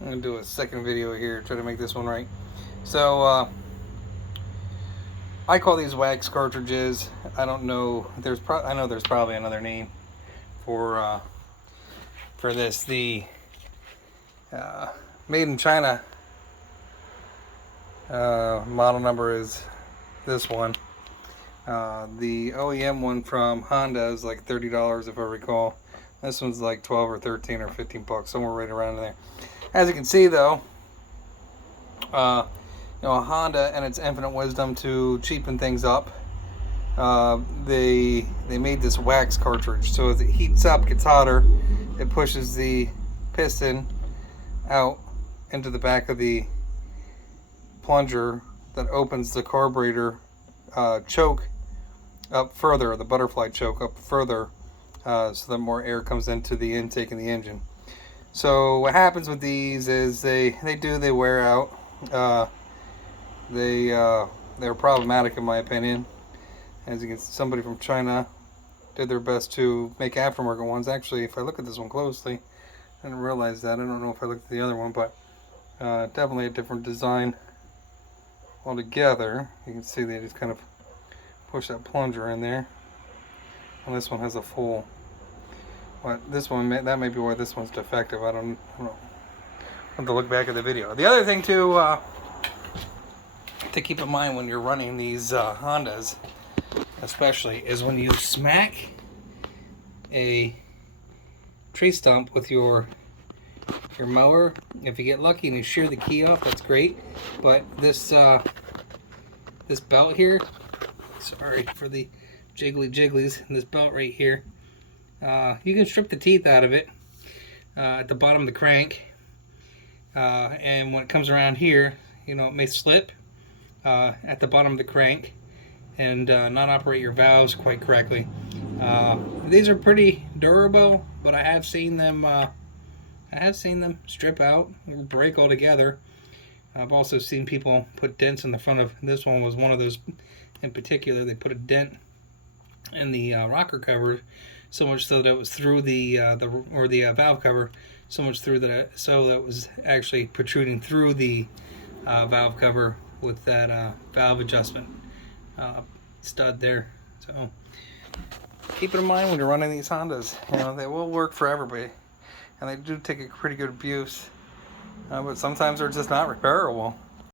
I'm gonna do a second video here, try to make this one right. So I call these wax cartridges. I don't know. I know there's probably another name for this. The made in China model number is this one. The OEM one from Honda is like $30 if I recall. This one's like 12 or 13 or 15 bucks, somewhere right around there. As you can see though, Honda and its infinite wisdom to cheapen things up, they made this wax cartridge. So as it heats up, gets hotter, it pushes the piston out into the back of the plunger that opens the carburetor choke up further, the butterfly choke up further, so that more air comes into the intake in the engine. So what happens with these is they wear out. They're problematic in my opinion. As you can see, somebody from China did their best to make aftermarket ones. Actually, if I look at this one closely, I didn't realize that. I don't know if I looked at the other one, but definitely a different design altogether. You can see they just kind of push that plunger in there, and this one has a full. But this one, that may be why this one's defective. I don't know. I'll have to look back at the video. The other thing to keep in mind when you're running these Hondas, especially, is when you smack a tree stump with your mower. If you get lucky and you shear the key off, that's great. But this this belt here, sorry for the jigglies, this belt right here, you can strip the teeth out of it at the bottom of the crank, and when it comes around here, it may slip at the bottom of the crank and not operate your valves quite correctly. These are pretty durable, but I have seen them strip out or break altogether. I've also seen people put dents in the front of, this one was one of those in particular. They put a dent in the rocker cover, so much so that it was through the valve cover, so much through that, so that was actually protruding through the valve cover with that valve adjustment stud there. So keep it in mind when you're running these Hondas. They will work for everybody, and they do take a pretty good abuse, but sometimes they're just not repairable.